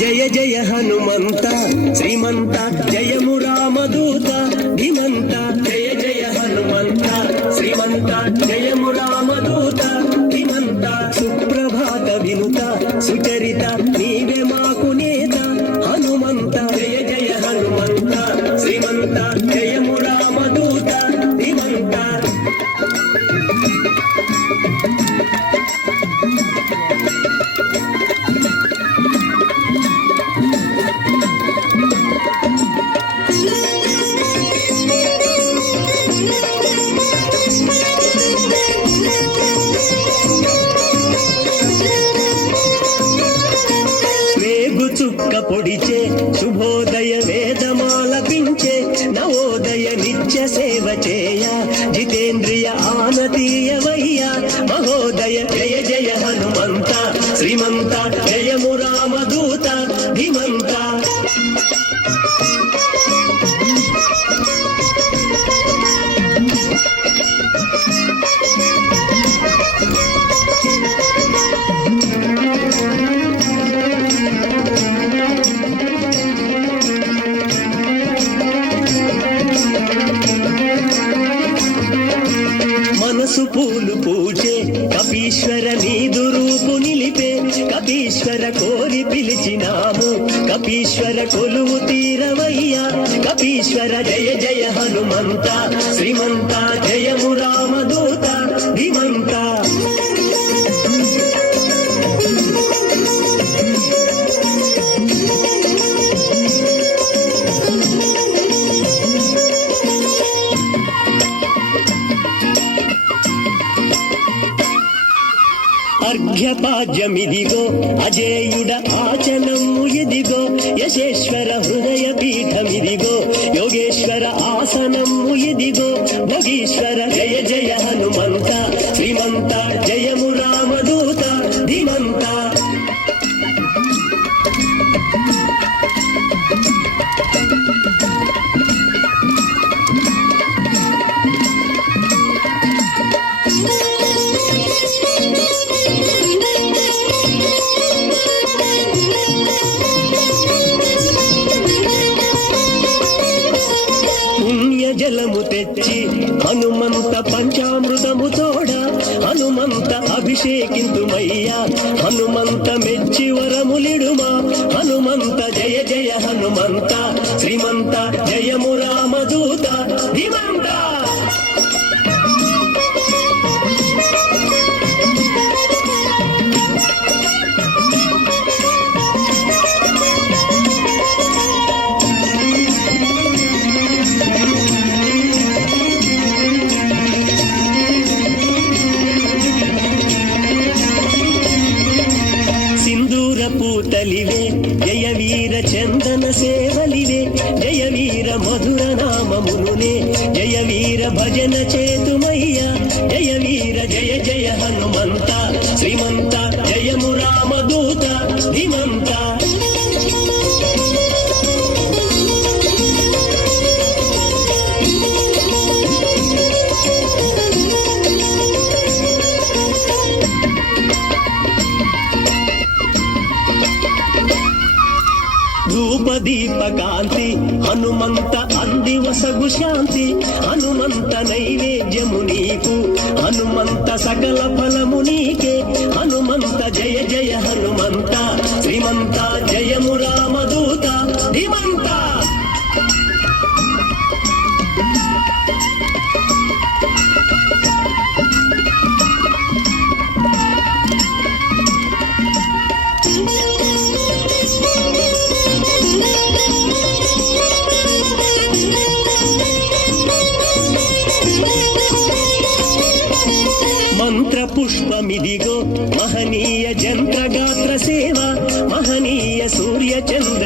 జయ జయ హనుమంత శ్రీమంత జయము రామదూత ధీమంత జయ జయ హనుమంత శ్రీమంత జయము రామదూత ధీమంత సుప్రభాత వినుత సుచరిత నీవే మాకు నేత హనుమంత జయ జయ హనుమంత శ్రీమంత జయము రామదూత ధీమంత చుక్క పొడిచే శుభోదయ వేదమాలపించే నవోదయ నిత్య సేవ చేయ జితేంద్రియ ఆనతీయవయ్య మహోదయ జయ జయ హనుమంత శ్రీమంత జయము రామదూత ధీమంత మనసు పూలు పూజే కపీశ్వర నీదు రూపు నిలిపే కపీశ్వర కోరి పిలిచినాము కపీశ్వర కొలువు తీరవయ్యా కపీశ్వర జయ జయ హనుమంత శ్రీమంత జయము రామదూత ధీమంత అర్ఘ్యపాద్యమిదిగో అజేయుడ ఆచనము ఇదిగో యశేశ్వర హృదయ పీఠమిదిగో యోగేశ్వర ఆసనము ఇదిగో భోగీశ్వర జయ జయ హనుమంత శ్రీమంత జయము రామదూత ధీమంత జలము తెచ్చి హనుమంత పంచామృతము తోడ హనుమంత అభిషేకింతుమయ్యా హనుమంత మెచ్చి వరములిడుమా హనుమంత జయ జయ హనుమంత శ్రీమంత జయము రామదూత ధీమంత పూతలివే జయ వీర చందన సేవలివే జయ వీర మధుర నామమునునే జయ వీర భజన చేతుమయ్యా జయ వీర జయ జయ హనుమంత శ్రీమంత జయము రామదూత ధీమంత ధూపదీపకాంతి హనుమంత అందివసగు శాంతి హనుమంత నైవేద్యము నీకు హనుమంత సకల ఫలము నీకే హనుమంత జయ జయ హనుమంత శ్రీమంత జయము రామదూత ధీమంత మంత్ర పుష్పమిదిగో మహనీయ జంత్రగాత్ర సేవ మహనీయ సూర్య చంద్ర